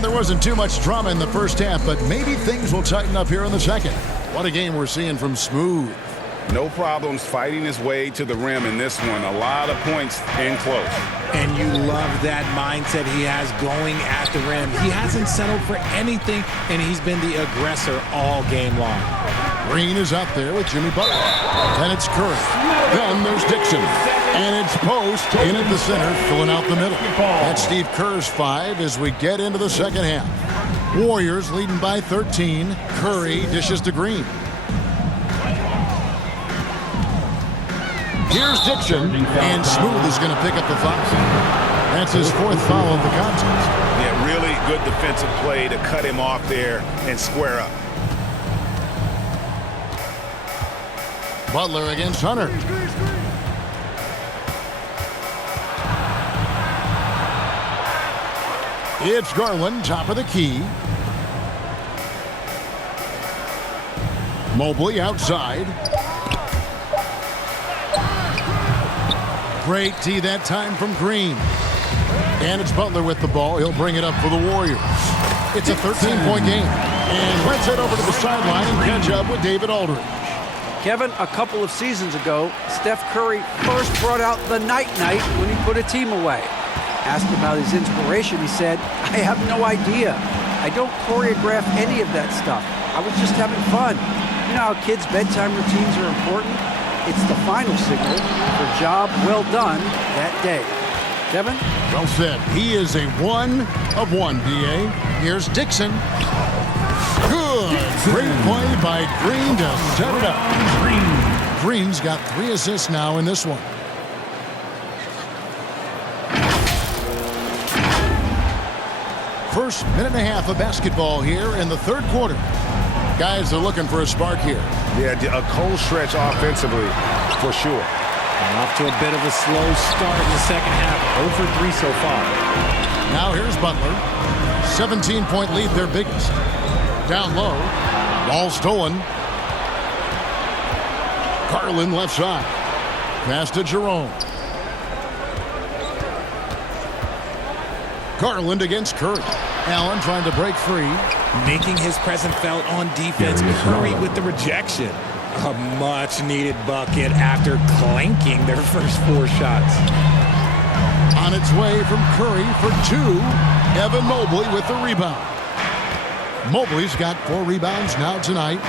And there wasn't too much drama in the first half, but maybe things will tighten up here in the second. What a game we're seeing from Smooth. No problems fighting his way to the rim in this one. A lot of points in close. And you love that mindset he has going at the rim. He hasn't settled for anything, and he's been the aggressor all game long. Green is out there with Jimmy Butler. Then it's Curry. Then there's Dixon. And it's Post in at the center, filling out the middle. That's Steve Kerr's 5 as we get into the second half. Warriors leading by 13. Curry dishes to Green. Here's Dixon, and Smooth is going to pick up the foul. That's his 4th foul of the contest. Yeah, really good defensive play to cut him off there and square up. Butler against Hunter. It's Garland, top of the key. Mobley outside. Great D that time from Green. And it's Butler with the ball. He'll bring it up for the Warriors. It's a 13-point game. And let's head over to the sideline and catch up with David Aldridge. Kevin, a couple of seasons ago, Steph Curry first brought out the night-night when he put a team away. Asked about his inspiration, he said, "I have no idea. I don't choreograph any of that stuff. I was just having fun." You know how kids' bedtime routines are important? It's the final signal for job well done that day. Kevin? Well said. He is a 1 of 1, D.A. Here's Dixon. Good. Great play by Green to set it up. Green's got 3 assists now in this one. First minute and a half of basketball here in the third quarter. Guys are looking for a spark here. Yeah, a cold stretch offensively, for sure. Off to a bit of a slow start in the second half. 0 for 3 so far. Now here's Butler. 17-point lead, their biggest. Down low. Ball stolen. Garland left side. Pass to Jerome. Garland against Curry. Allen trying to break free. Making his presence felt on defense. Curry with the rejection. A much-needed bucket after clanking their first 4 shots. On its way from Curry for 2. Evan Mobley with the rebound. Mobley's got 4 rebounds now tonight.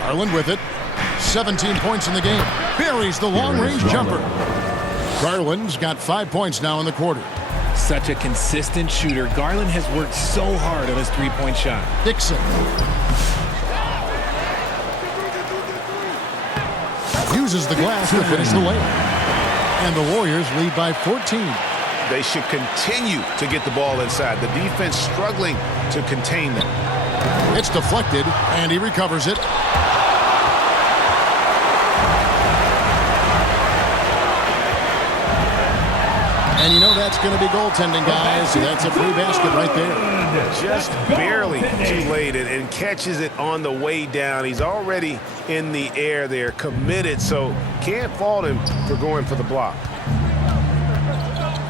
Garland with it. 17 points in the game. Buries the long-range jumper. Garland's got 5 points now in the quarter. Such a consistent shooter. Garland has worked so hard on his 3-point shot. Dixon. Uses the glass to finish the layup. And the Warriors lead by 14. They should continue to get the ball inside. The defense struggling to contain them. It's deflected, and he recovers it. And you know that's going to be goaltending, guys. That's a free basket right there. Just barely too late and catches it on the way down. He's already in the air there, committed, so can't fault him for going for the block.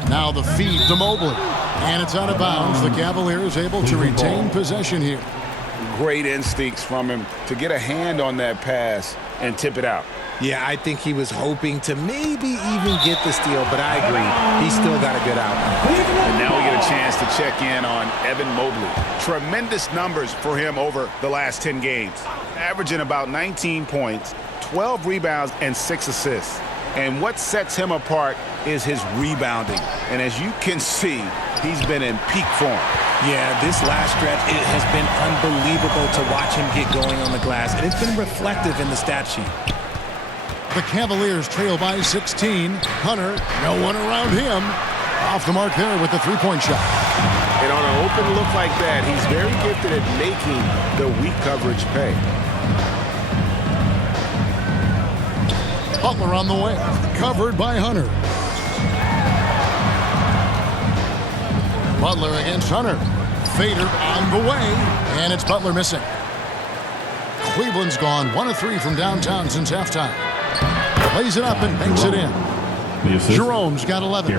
Now the feed to Mobley. And it's out of bounds. The Cavaliers able to retain possession here. Great instincts from him to get a hand on that pass and tip it out. Yeah, I think he was hoping to maybe even get the steal, but I agree. He's still got a good outcome. And now we get a chance to check in on Evan Mobley. Tremendous numbers for him over the last 10 games. Averaging about 19 points, 12 rebounds, and 6 assists. And what sets him apart is his rebounding. And as you can see, he's been in peak form. Yeah, this last stretch, it has been unbelievable to watch him get going on the glass. And it's been reflective in the stat sheet. The Cavaliers trail by 16. Hunter, no one around him. Off the mark there with the 3-point shot. And on an open look like that, he's very gifted at making the weak coverage pay. Butler on the way. Covered by Hunter. Butler against Hunter. Fader on the way. And it's Butler missing. Cleveland's gone 1 of 3 from downtown since halftime. Plays it up and banks it in. Jerome's got 11.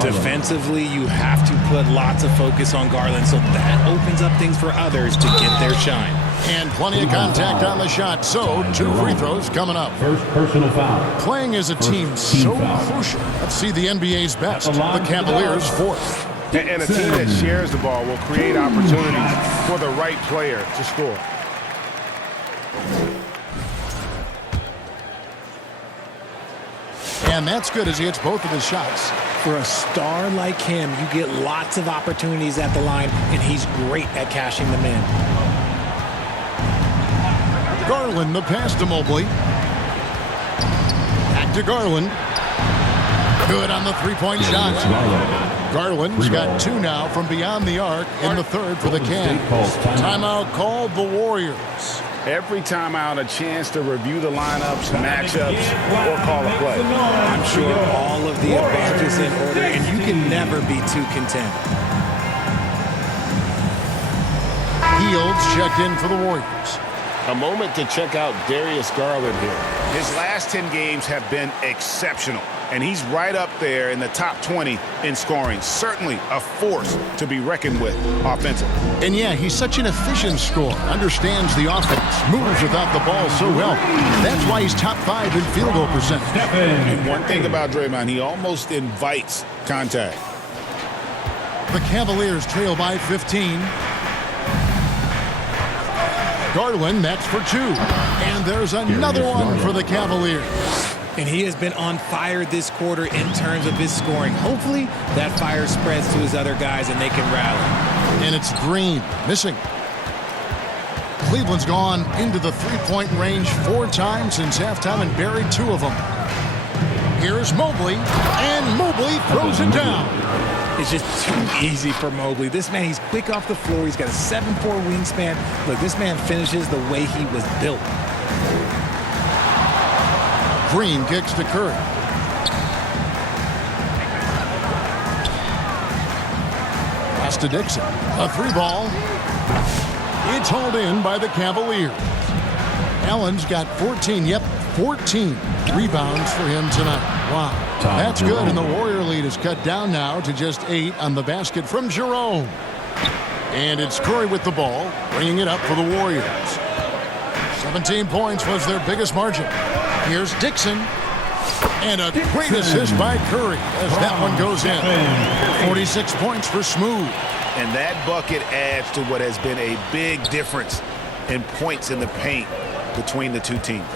Defensively, you have to put lots of focus on Garland, so that opens up things for others to get their shine. And plenty of contact on the shot, so 2 free throws coming up. First personal foul. Playing as a team so crucial. Let's see the NBA's best. The Cavaliers 4th. And a team that shares the ball will create opportunities for the right player to score. And that's good as he hits both of his shots. For a star like him, you get lots of opportunities at the line, and he's great at cashing them in. Garland, the pass to Mobley. Back to Garland. Good on the three-point shot. Garland's got 2 now from beyond the arc in the 3rd for the Cavs. Timeout called the Warriors. Every timeout, a chance to review the lineups, matchups, or call a play. I'm sure all of the advantages in order, and you can never be too content. Fields checked in for the Warriors. A moment to check out Darius Garland here. His last 10 games have been exceptional, and he's right up there in the top 20 in scoring. Certainly a force to be reckoned with offensively. And yeah, he's such an efficient scorer. Understands the offense. Moves without the ball so well. That's why he's top 5 in field goal percentage. And one thing about Draymond, he almost invites contact. The Cavaliers trail by 15. Garland, that's for 2. And there's another one for the Cavaliers. And he has been on fire this quarter in terms of his scoring. Hopefully, that fire spreads to his other guys and they can rally. And it's Green, missing. Cleveland's gone into the three-point range 4 times since halftime and buried 2 of them. Here's Mobley, and Mobley throws it down. It's just too easy for Mobley. This man, he's quick off the floor. He's got a 7'4" wingspan. Look, this man finishes the way he was built. Green kicks to Curry. Pass to Dixon. A 3-ball. It's hauled in by the Cavaliers. Allen's got 14. Yep, 14 rebounds for him tonight. Wow. That's good, and the Warrior lead is cut down now to just 8 on the basket from Jerome. And it's Curry with the ball, bringing it up for the Warriors. 17 points was their biggest margin. Here's Dixon. And a great assist by Curry as that one goes in. 46 points for Smooth. And that bucket adds to what has been a big difference in points in the paint between the 2 teams.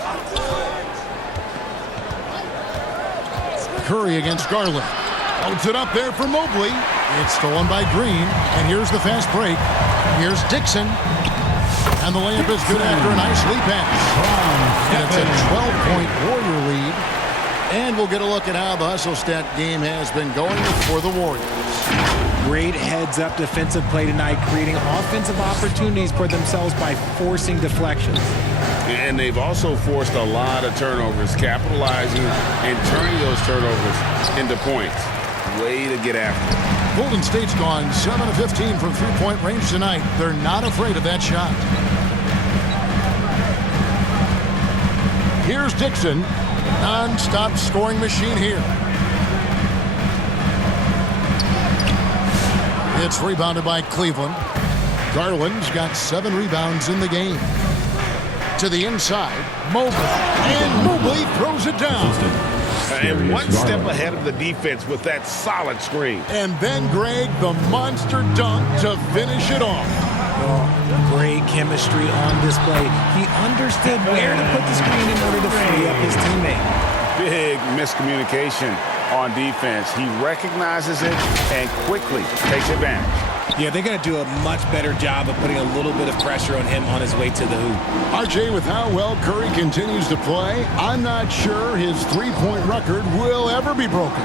Curry against Garland. Holds it up there for Mobley. It's stolen by Green. And here's the fast break. Here's Dixon. And the layup is good after a nice lead pass. And it's a 12-point Warrior lead. And we'll get a look at how the hustle stat game has been going for the Warriors. Great heads-up defensive play tonight, creating offensive opportunities for themselves by forcing deflections. And they've also forced a lot of turnovers, capitalizing and turning those turnovers into points. Way to get after it. Golden State's gone 7 of 15 from three-point range tonight. They're not afraid of that shot. Here's Dixon. Non-stop scoring machine here. It's rebounded by Cleveland. Garland's got 7 rebounds in the game. To the inside, Mobley. And Mobley throws it down. And one step ahead of the defense with that solid screen. And then, Greg, the monster dunk to finish it off. Great chemistry on display. He understood where to put the screen in order to free up his teammate. Big miscommunication on defense. He recognizes it and quickly takes advantage. Yeah, they're going to do a much better job of putting a little bit of pressure on him on his way to the hoop. RJ, with how well Curry continues to play, I'm not sure his three-point record will ever be broken.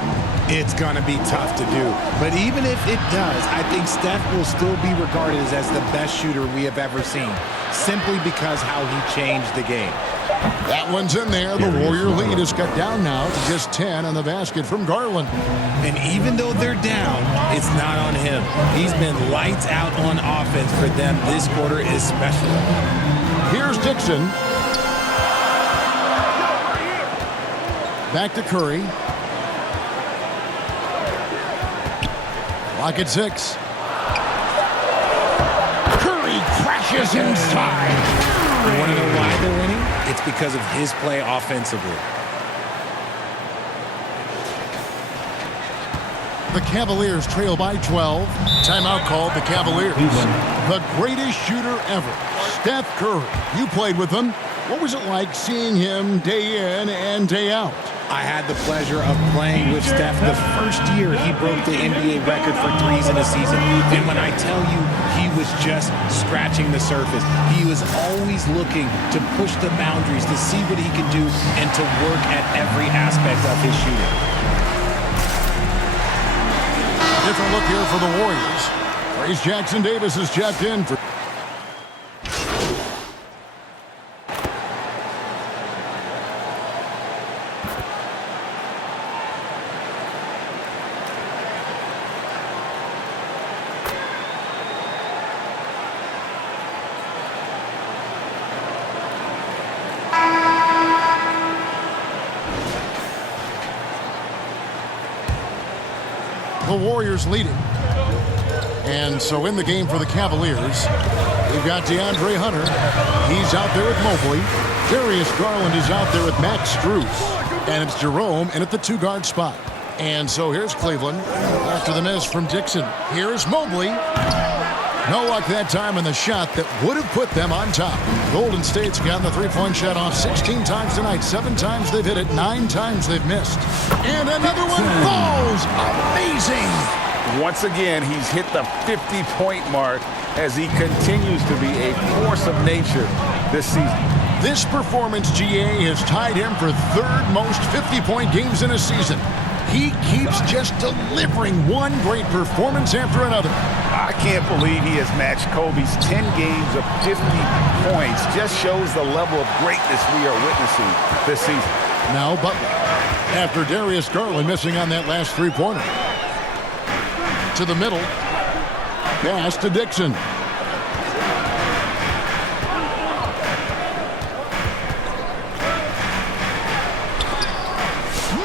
It's going to be tough to do. But even if it does, I think Steph will still be regarded as the best shooter we have ever seen, simply because how he changed the game. That one's in there. The Warrior lead is cut down now to just 10 on the basket from Garland. And even though they're down, it's not on him. He's been lights out on offense for them this quarter especially. Here's Dixon. Back to Curry. Clock at 6. Curry crashes inside. You want to know why they're winning? It's because of his play offensively. The Cavaliers trail by 12. Timeout called the Cavaliers. The greatest shooter ever, Steph Curry. You played with him. What was it like seeing him day in and day out? I had the pleasure of playing with Steph the first year he broke the NBA record for threes in a season. And when I tell you he was just scratching the surface, he was always looking to push the boundaries, to see what he could do, and to work at every aspect of his shooting. Different look here for the Warriors. Trace Jackson Davis is checked in for... The Warriors leading. And so in the game for the Cavaliers, we've got DeAndre Hunter. He's out there with Mobley. Darius Garland is out there with Max Strus. And it's Jerome in at the 2-guard spot. And so here's Cleveland after the miss from Dixon. Here's Mobley. No luck that time in the shot that would have put them on top. Golden State's gotten the three-point shot off 16 times tonight. 7 times they've hit it. 9 times they've missed. And another one falls. Amazing. Once again, he's hit the 50-point mark as he continues to be a force of nature this season. This performance, GA, has tied him for 3rd most 50-point games in a season. He keeps just delivering one great performance after another. I can't believe he has matched Kobe's 10 games of 50 points. Just shows the level of greatness we are witnessing this season. Now Butler, after Darius Garland missing on that last three-pointer. To the middle. Pass to Dixon.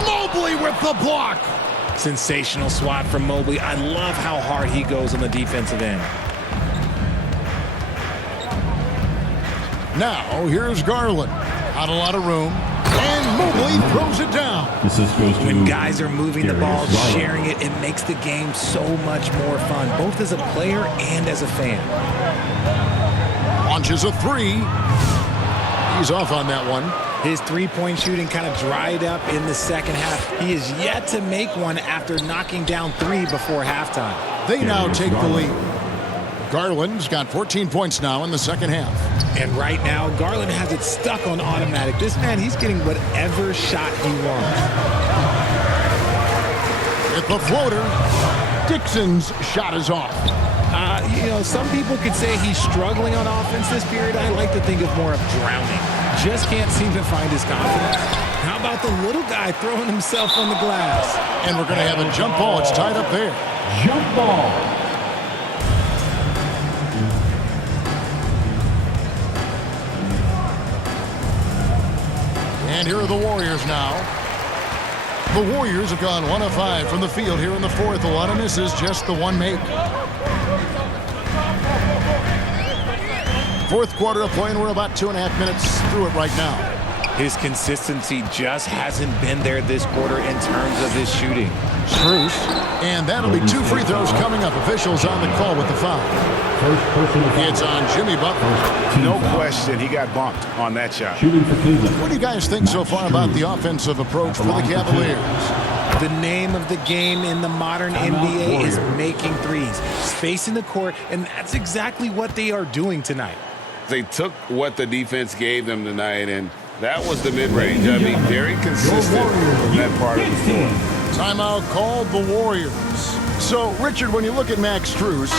Mobley with the block. Sensational swat from Mobley. I love how hard he goes on the defensive end. Now here's Garland. Not a lot of room. And Mobley throws it down. When guys are moving the ball, sharing it, it makes the game so much more fun, both as a player and as a fan. Launches a 3. He's off on that one. His three-point shooting kind of dried up in the second half. He is yet to make one after knocking down 3 before halftime. They now take the lead. Garland's got 14 points now in the second half. And right now, Garland has it stuck on automatic. This man, he's getting whatever shot he wants. With the floater, Dixon's shot is off. You know, some people could say he's struggling on offense this period. I like to think of more of drowning. Just can't seem to find his confidence. How about the little guy throwing himself on the glass? And we're going to have a jump ball. It's tied up there. Jump ball. And here are the Warriors now. The Warriors have gone 1 of 5 from the field here in the fourth. A lot of misses, just the one make. Fourth quarter of play, and we're about 2.5 minutes through it right now. His consistency just hasn't been there this quarter in terms of his shooting. Strus, and that'll be 2 free throws coming up. Officials on the call with the foul. It's on Jimmy Butler. No question, he got bumped on that shot. Shooting for Cleveland. What do you guys think so far about the offensive approach for the Cavaliers? The name of the game in the modern NBA is making threes, spacing the court, and that's exactly what they are doing tonight. They took what the defense gave them tonight, and that was the mid-range. I mean, very consistent in that part of the floor. Timeout called the Warriors. So, Richard, when you look at Max Strus,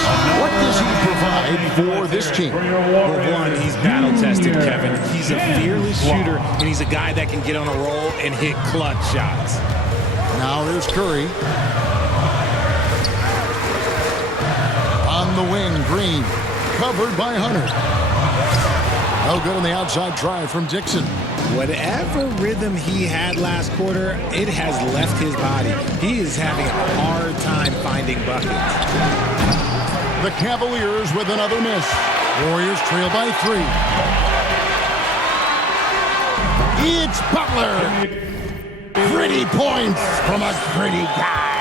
what does he provide for this team? Well, one, he's battle-tested, Kevin. He's a fearless shooter, and he's a guy that can get on a roll and hit clutch shots. Now there's Curry. On the wing, Green. Covered by Hunter. No good on the outside try from Dixon. Whatever rhythm he had last quarter, it has left his body. He is having a hard time finding buckets. The Cavaliers with another miss. Warriors trail by 3. It's Butler. Pretty points from a pretty guy.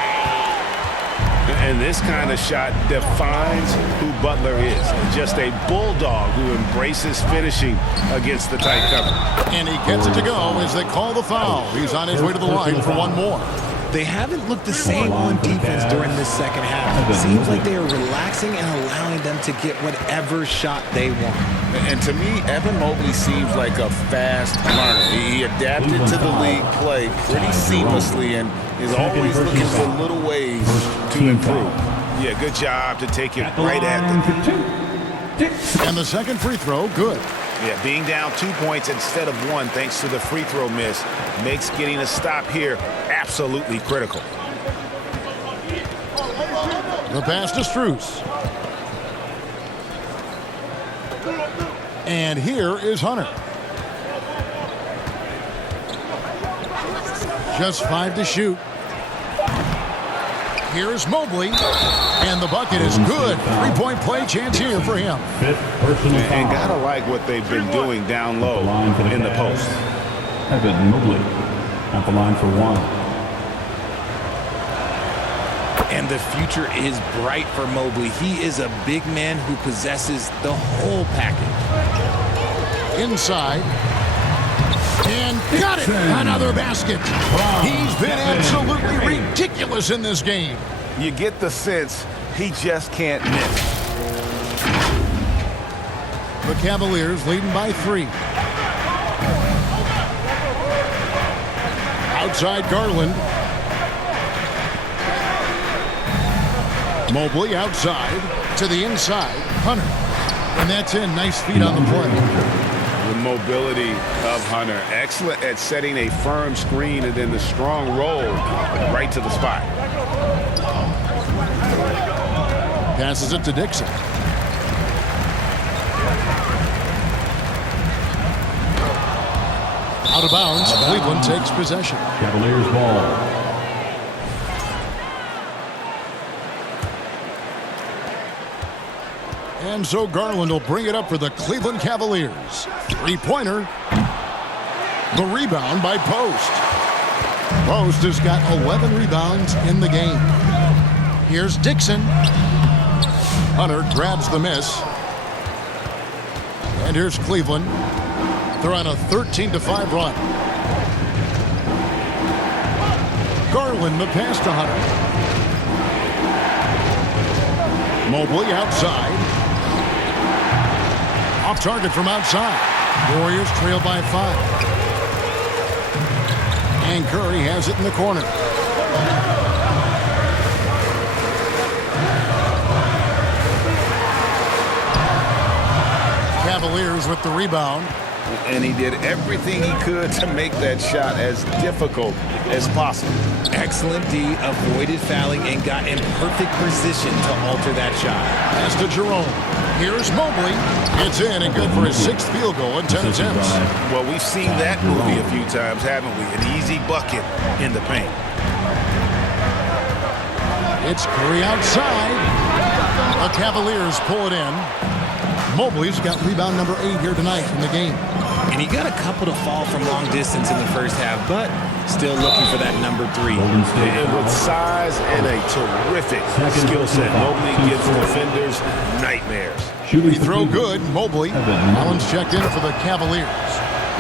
And this kind of shot defines who Butler is. Just a bulldog who embraces finishing against the tight cover. And he gets it to go as they call the foul. He's on his way to the line for one more. They haven't looked the same on defense during this second half. It seems like they are relaxing and allowing them to get whatever shot they want. And to me, Evan Mobley seems like a fast learner. He adapted to the league play pretty seamlessly and is always looking for little ways to improve. Yeah, good job to take it right at them. And the second free throw, good. Yeah, being down 2 points instead of 1 thanks to the free throw miss makes getting a stop here absolutely critical. The pass to Strus. And here is Hunter. Just 5 to shoot. Here's Mobley. And the bucket is good. 3-point play chance here for him. And gotta like what they've been doing down low in the post. Evan Mobley at the line for 1. And the future is bright for Mobley. He is a big man who possesses the whole package. Inside. And got it! Another basket. He's been absolutely ridiculous in this game. You get the sense he just can't miss. The Cavaliers leading by 3. Outside Garland. Mobley outside to the inside. Hunter. And that's in. Nice feet on the play. The mobility of Hunter. Excellent at setting a firm screen and then the strong roll right to the spot. Passes it to Dixon. Out of bounds. Cleveland takes possession. Cavaliers ball. And so Garland will bring it up for the Cleveland Cavaliers. 3-pointer. The rebound by Post. Post has got 11 rebounds in the game. Here's Dixon. Hunter grabs the miss. And here's Cleveland. They're on a 13-5 run. Garland the pass to Hunter. Mobley outside. Off target from outside. Warriors trail by 5. And Curry has it in the corner. Cavaliers with the rebound. And he did everything he could to make that shot as difficult as possible. Excellent D, avoided fouling and got in perfect position to alter that shot. Pass to Jerome. Here's Mobley. It's in and good for his 6th field goal in 10 attempts. Well, we've seen that movie a few times, haven't we? An easy bucket in the paint. It's Curry outside. The Cavaliers pull it in. Mobley's got rebound number 8 here tonight in the game. And he got a couple to fall from long distance in the first half, but still looking for that number 3. And with size and a terrific skill set, Mobley gives defenders nightmares. Free throw good. Mobley. Allen's checked in for the Cavaliers.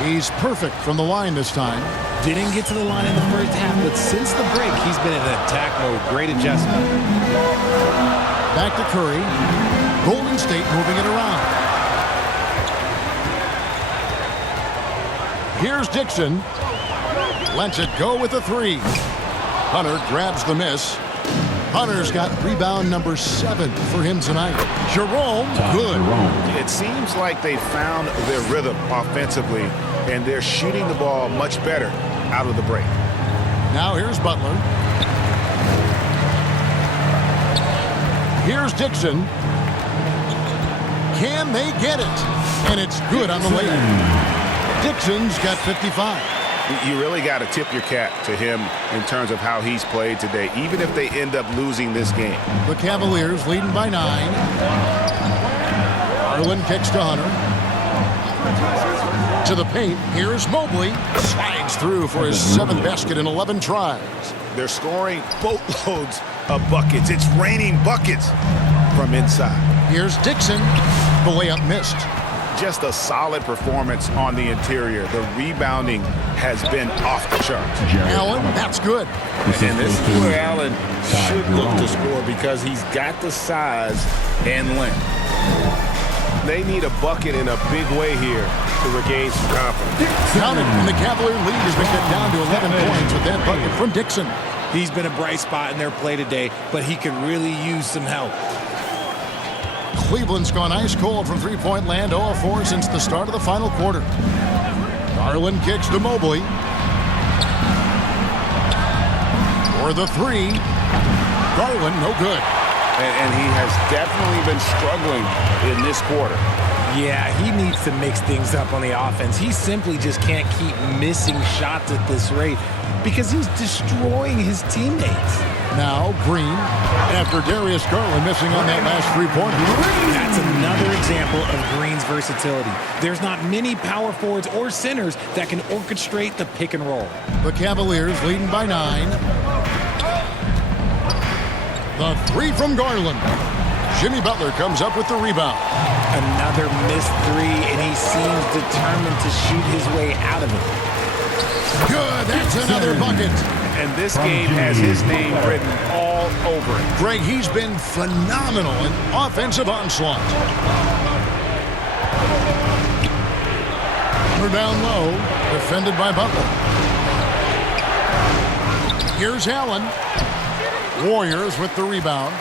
He's perfect from the line this time. Didn't get to the line in the first half, but since the break, he's been in attack mode. Great adjustment. Back to Curry. Golden State moving it around. Here's Dixon. Lets it go with a 3. Hunter grabs the miss. Hunter's got rebound number 7 for him tonight. Jerome, good. It seems like they found their rhythm offensively, and they're shooting the ball much better out of the break. Now here's Butler. Here's Dixon. Can they get it? And it's good on the layup. Dixon's got 55. You really got to tip your cap to him in terms of how he's played today, even if they end up losing this game. The Cavaliers leading by 9. Garland kicks to Hunter. To the paint. Here's Mobley. Slides through for his 7th basket in 11 tries. They're scoring boatloads of buckets. It's raining buckets from inside. Here's Dixon. The layup missed. Just a solid performance on the interior. The rebounding has been off the charts. Allen, that's good. And this is where Allen should look to score because he's got the size and length. They need a bucket in a big way here to regain some confidence. Counted, and the Cavalier lead has been cut down to 11 points with that bucket from Dixon. He's been a bright spot in their play today, but he could really use some help. Cleveland's gone ice cold from three-point land, 0-4 since the start of the final quarter. Garland kicks to Mobley. For the 3. Garland, no good. And he has definitely been struggling in this quarter. Yeah, he needs to mix things up on the offense. He simply just can't keep missing shots at this rate because he's destroying his teammates. Now Green, after Darius Garland missing on that last three-pointer. That's another example of Green's versatility. There's not many power forwards or centers that can orchestrate the pick and roll. The Cavaliers leading by 9. The 3 from Garland. Jimmy Butler comes up with the rebound. Another missed 3, and he seems determined to shoot his way out of it. Good, that's another bucket. And this game has his name written all over it. Greg, he's been phenomenal in offensive onslaught. We're down low, defended by Butler. Here's Allen. Warriors with the rebound.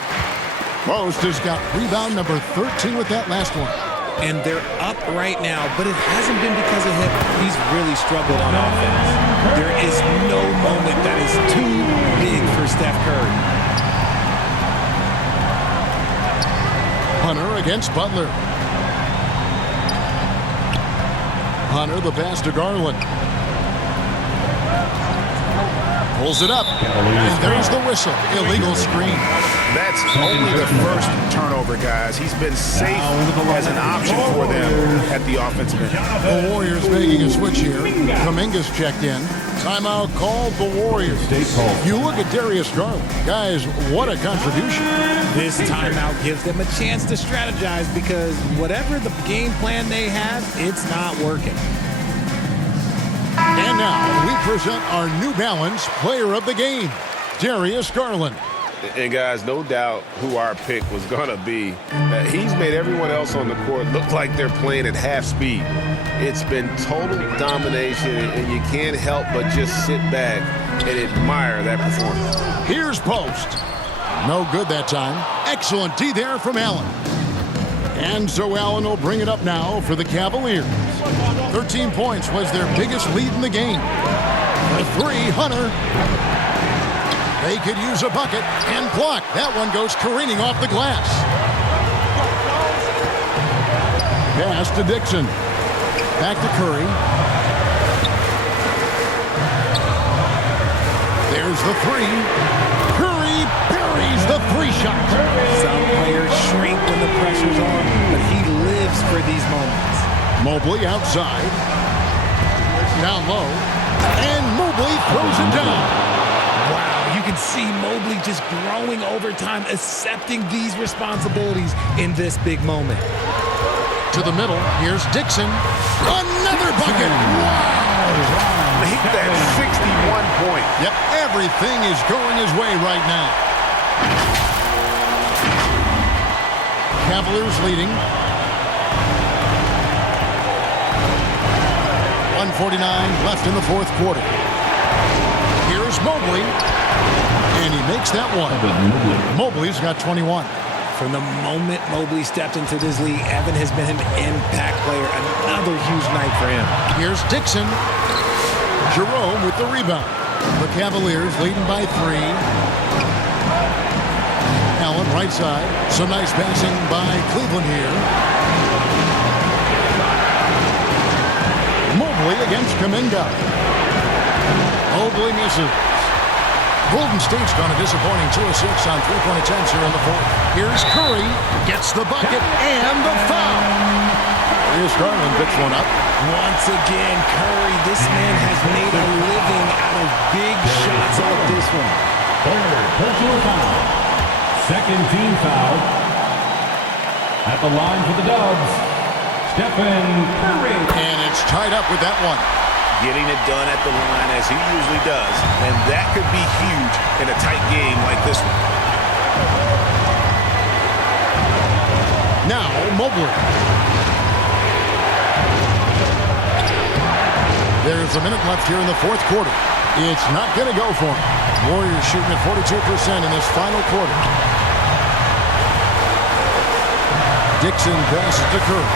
Most has got rebound number 13 with that last one. And they're up right now, but it hasn't been because of him. He's really struggled on offense. There is no moment that is too big for Steph Curry. Hunter against Butler. Hunter, the pass to Garland. Pulls it up. And there's the whistle. Illegal screen. That's only the first turnover, guys. He's been safe as an option for them at the offensive end. The Warriors making a switch here. Kuminga's checked in. Timeout called the Warriors. You look at Darius Garland. Guys, what a contribution. This timeout gives them a chance to strategize because whatever the game plan they have, it's not working. And now we present our New Balance Player of the Game, Darius Garland. And guys, no doubt who our pick was going to be. He's made everyone else on the court look like they're playing at half speed. It's been total domination, and you can't help but just sit back and admire that performance. Here's Post. No good that time. Excellent D there from Allen. And so Allen will bring it up now for the Cavaliers. 13 points was their biggest lead in the game. For 3, Hunter. They could use a bucket and block. That one goes careening off the glass. Pass to Dixon. Back to Curry. There's the 3. Curry buries the 3-shot. Some players shrink when the pressure's on, but he lives for these moments. Mobley outside. Down low. And Mobley throws it down. Wow, you can see Mobley just growing over time, accepting these responsibilities in this big moment. To the middle, here's Dixon. Another bucket! Wow! Hit that 61 point. Yep, everything is going his way right now. Cavaliers leading. 1:49 left in the fourth quarter. Here's Mobley, and he makes that one. Mobley's got 21. From the moment Mobley stepped into this league, Evan has been an impact player. Another huge night for him. Here's Dixon. Jerome with the rebound. The Cavaliers leading by 3. Allen right side. Some nice passing by Cleveland here. Mobley against Kuminga. Mobley misses. Golden State's gone a disappointing 2 of 6 on three-point attempts here in the fourth. Here's Curry, gets the bucket and the foul. Here's Garland, picks one up. Once again, Curry, this man has made a living out of big shots like this one. Third personal foul. Second team foul. At the line for the Dubs, Stephen Curry. And it's tied up with that one. Getting it done at the line as he usually does. And that could be huge in a tight game like this one. Now, Mobley. There's a minute left here in the fourth quarter. It's not going to go for him. Warriors shooting at 42% in this final quarter. Dixon passes to Curry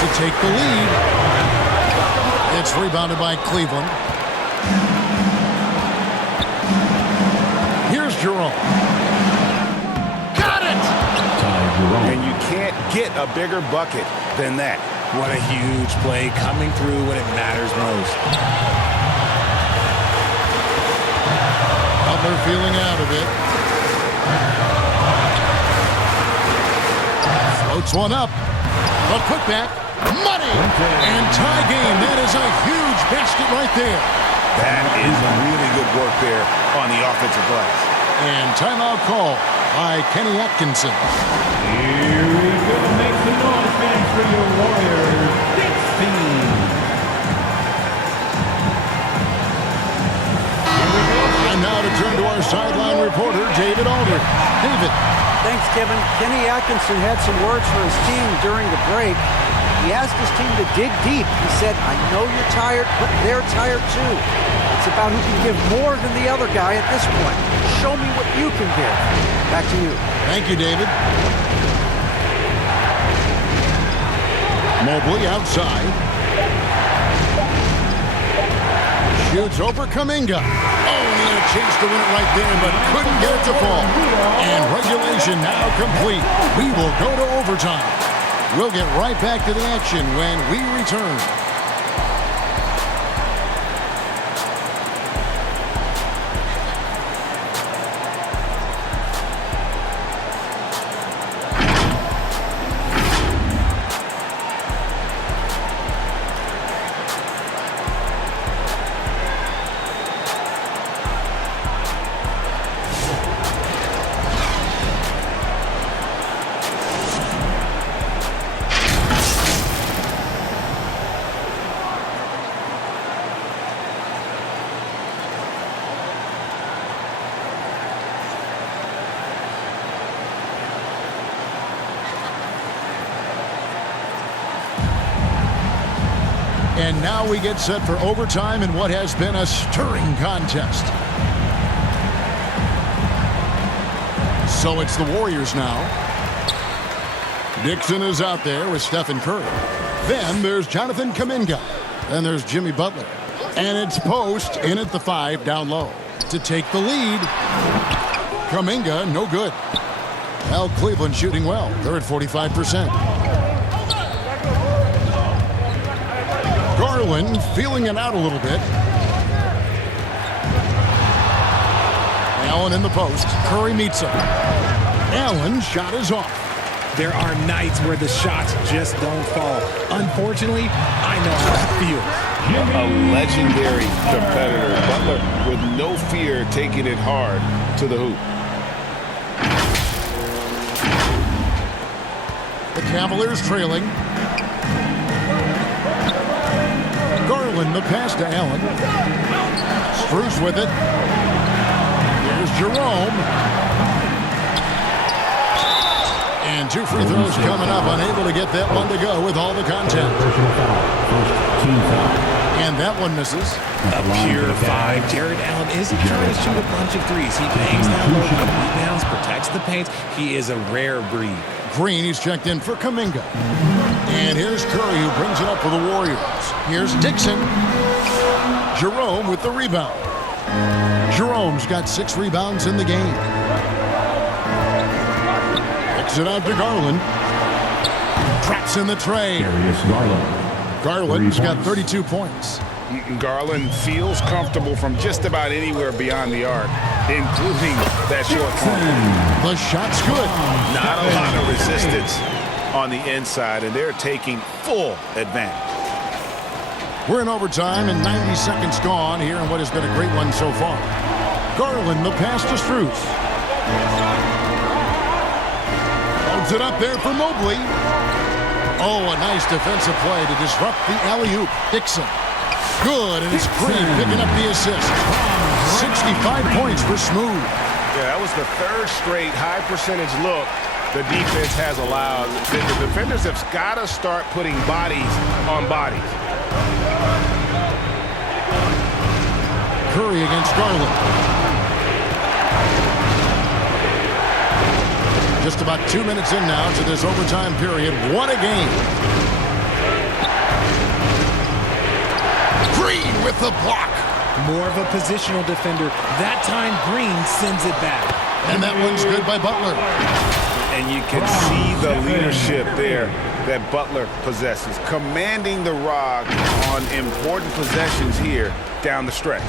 to take the lead. It's rebounded by Cleveland. Here's Jerome. Got it! And you can't get a bigger bucket than that. What a huge play, coming through when it matters most. Butler feeling out of it. Floats one up. A putback. Money! And tie game. That is a huge basket right there. That is really good work there on the offensive glass. And timeout call by Kenny Atkinson. Here we go. Make some noise, fans, for your Warriors. Dixon. And now to turn to our sideline reporter, David Aldridge. David. Thanks, Kevin. Kenny Atkinson had some words for his team during the break. He asked his team to dig deep. He said, I know you're tired, but they're tired too. It's about who can give more than the other guy at this point. Show me what you can give. Back to you. Thank you, David. Mobley outside. Shoots over Kuminga. Oh, and he had a chance to win it right there, but couldn't get it to fall. And regulation now complete. We will go to overtime. We'll get right back to the action when we return. And now we get set for overtime in what has been a stirring contest. So it's the Warriors now. Dixon is out there with Stephen Curry. Then there's Jonathan Kuminga. Then there's Jimmy Butler. And it's Post in at the 5 down low to take the lead. Kuminga, no good. Well, Cleveland shooting well. They're at 45%. Garland feeling it out a little bit. Allen in the post. Curry meets him. Allen shot is off. There are nights where the shots just don't fall. Unfortunately, I know how it feels. A legendary competitor. Butler with no fear taking it hard to the hoop. The Cavaliers trailing. Garland the pass to Allen. Strus with it. Here's Jerome. And 2 free throws coming up. Unable to get that one to go with all the contact. And that one misses. A pure 5. Jared Allen isn't trying to shoot a bunch of threes. He bangs down low, rebounds, protects the paint. He is a rare breed. Green, he's checked in for Kuminga. And here's Curry, who brings it up for the Warriors. Here's Dixon. Jerome with the rebound. Jerome's got 6 rebounds in the game. Kicks it out to Garland. Traps in the tray. Darius Garland. Garland's got 32 points. Garland feels comfortable from just about anywhere beyond the arc, including that short corner. The shot's good. Not a lot of resistance on the inside, and they're taking full advantage. We're in overtime and 90 seconds gone here in what has been a great one so far. Garland, the pass to Strus. Holds it up there for Mobley. Oh, a nice defensive play to disrupt the alley-oop. Dixon. Good, and it's Green picking up the assist. 65 points for Smooth. Yeah, that was the third straight high percentage look the defense has allowed. The defenders have got to start putting bodies on bodies. Curry against Garland. Just about 2 minutes in now to this overtime period. What a game. Green with the block. More of a positional defender. That time Green sends it back. And that one's good by Butler. And you can see the leadership there that Butler possesses, commanding the rock on important possessions here down the stretch.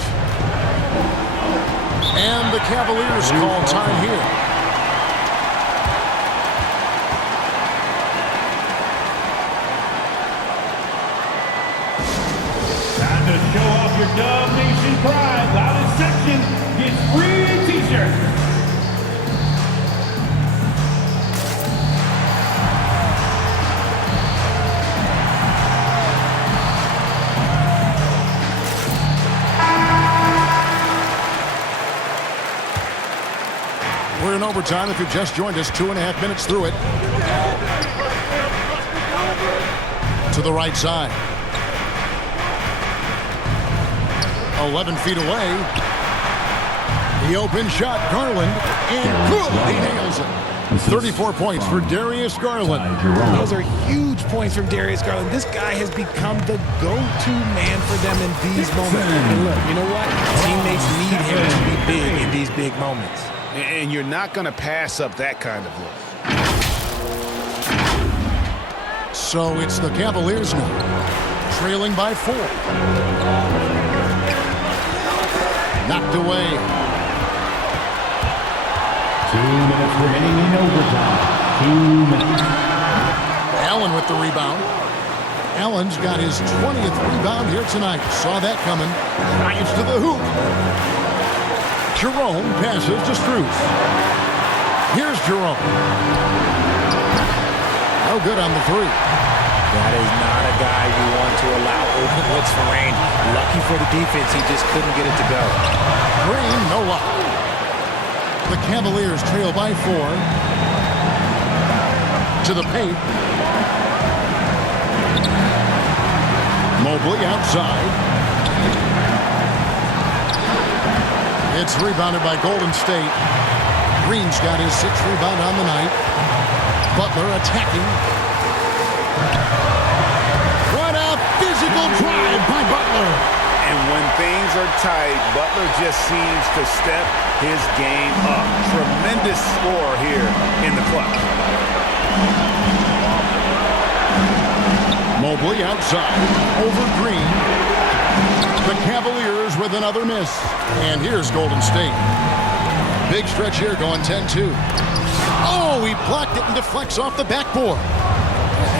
And the Cavaliers call time here. Time to show off your Dub Nation pride. Loudest section gets free t-shirts. We're in overtime. If you've just joined us, 2.5 minutes through it. To the right side. 11 feet away. The open shot, Garland, and good. He nails it. 34 points for Darius Garland. Those are huge points from Darius Garland. This guy has become the go-to man for them in these moments. And look, you know what? Teammates need him to be big in these big moments. And you're not going to pass up that kind of look. So it's the Cavaliers now, trailing by 4. Knocked away. 2 minutes remaining in overtime. 2 minutes. Allen with the rebound. Allen's got his 20th rebound here tonight. Saw that coming. Drives to the hoop. Jerome passes to Strus. Here's Jerome. No good on the three. That is not a guy you want to allow open looks for Rain. Lucky for the defense, he just couldn't get it to go. Green, no luck. The Cavaliers trail by 4. To the paint. Mobley outside. It's rebounded by Golden State. Green's got his 6th rebound on the night. Butler attacking. What a physical drive by Butler. And when things are tight, Butler just seems to step his game up. Tremendous score here in the clutch. Mobley outside. Over Green. The Cavaliers with another miss. And here's Golden State. Big stretch here going 10-2. Oh, he blocked it and deflects off the backboard.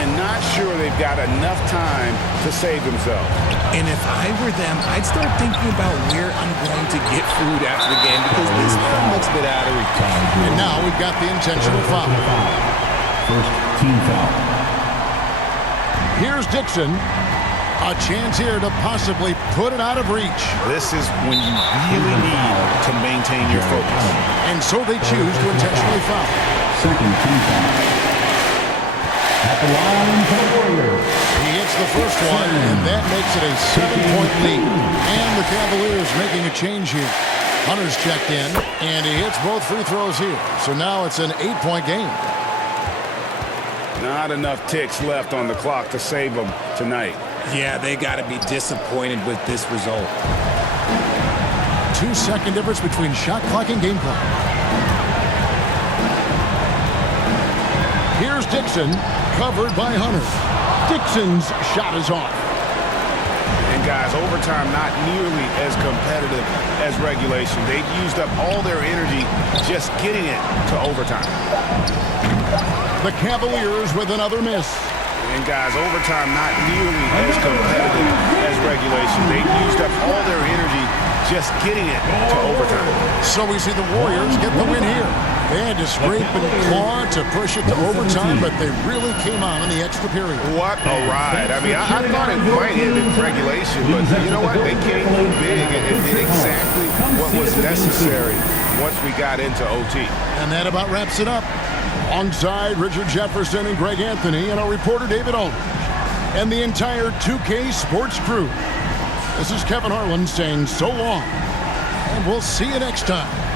And not sure they've got enough time to save themselves. And if I were them, I'd start thinking about where I'm going to get food after the game because this one looks a bit out of reach. And now we've got the intentional foul. First team foul. Here's Dixon. A chance here to possibly put it out of reach. This is when you really need to maintain your focus. And so they choose to intentionally foul. Second team foul. At the line for the Warriors. He hits the first one, and that makes it a 7-point lead. And the Cavaliers making a change here. Hunter's checked in, and he hits both free throws here. So now it's an 8-point game. Not enough ticks left on the clock to save them tonight. Yeah, they got to be disappointed with this result. 2-second difference between shot clock and game clock. Here's Dixon, covered by Hunter. Dixon's shot is off. guys, overtime not nearly as competitive as regulation. They used up all their energy just getting it to overtime. The Cavaliers with another miss. And guys, overtime not nearly as competitive as regulation. They used up all their energy just getting it to overtime. So we see the Warriors get the win here. They had to scrape and claw to push it to overtime, but they really came on in the extra period. What a ride. I mean, I thought it might end in regulation, but you know what? They came big and did exactly what was necessary once we got into OT. And that about wraps it up. Alongside Richard Jefferson and Greg Anthony and our reporter David Aldridge and the entire 2K Sports crew. This is Kevin Harlan saying so long, and we'll see you next time.